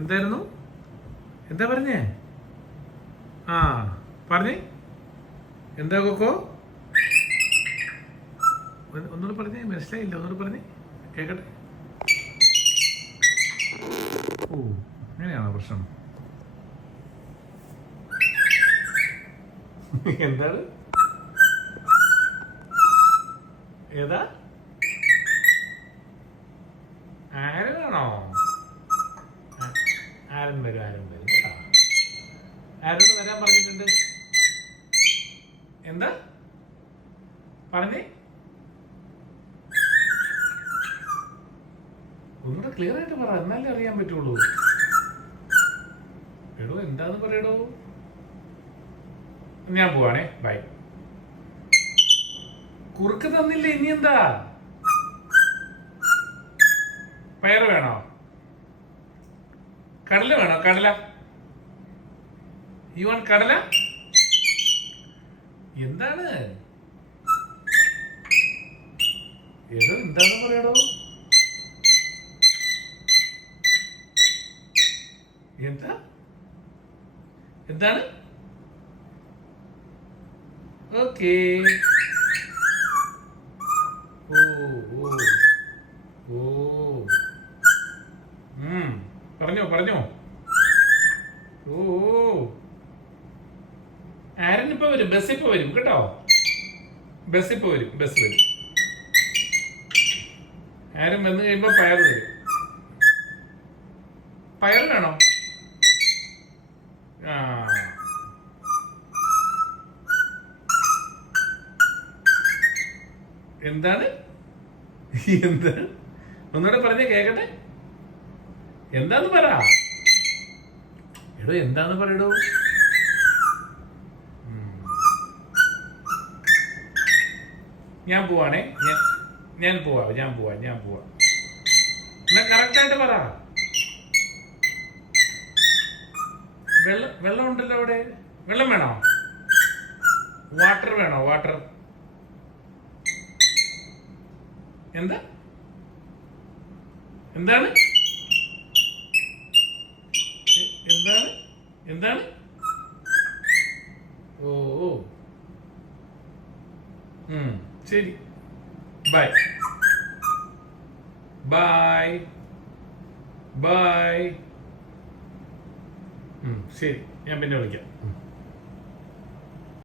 എന്തായിരുന്നു? എന്താ പറഞ്ഞേ? ആ പറഞ്ഞേ. എന്താ കൊക്കോ? ഒന്നുകൂടെ പറഞ്ഞേ, മനസ്സിലായില്ല. ഒന്നുകൂടെ പറഞ്ഞേ കേക്കട്ടെ. ഓ, അങ്ങനെയാണോ പ്രശ്നം? എന്താണ്? ഏതാ? ആരനാണോ? ആരൻ വരും, ആരൻ വരും കേട്ടോ. ആരോട് വരാൻ പറഞ്ഞിട്ടുണ്ട്? എന്താ പറഞ്ഞേ? ഒന്നുകൂടെ ക്ലിയർ ആയിട്ട് പറ, എന്നാലേ അറിയാൻ പറ്റുള്ളൂ. എടോ എന്താന്ന് പറയടോ. ഞാൻ പോവാണേ, ബൈ. കുറുക്ക് തന്നില്ല, ഇനി എന്താ? പയറ് വേണോ? കടല വേണോ? കടല? യു വാണ്ട് കടല? എന്താണ്? ഏതോ എന്താന്ന് പറയടോ. എന്താ? എന്താണ്? ഓക്കേ. ഓ ഓ ഓ. പറഞ്ഞോ പറഞ്ഞോ. ഓ ആരൻ ഇപ്പൊ വരും, ബസ് ഇപ്പൊ വരും കേട്ടോ. ബസ് ഇപ്പൊ വരും, ബസ് വരും. ആരും വന്നു കഴിയുമ്പോ പയർ തരും. പയർ വേണോ? ആ എന്താണ്? എന്താണ്? ഒന്നുകൂടെ പറഞ്ഞേ കേക്കട്ടെ. എന്താന്ന് പറ. എടോ എന്താന്ന് പറയടോ. ഞാൻ പോവാണേ, ഞാൻ പോവാ. എന്നാ കറക്റ്റായിട്ട് പറ. വെള്ളം ഉണ്ടല്ലോ അവിടെ. വെള്ളം വേണോ? വാട്ടർ വേണോ? വാട്ടർ. എന്താ? എന്താണ്? എന്താണ്? എന്താണ്? ഓ ശരി, ബൈ ബൈ ബൈ. ശരി, ഞാൻ പിന്നെ വിളിക്കാം.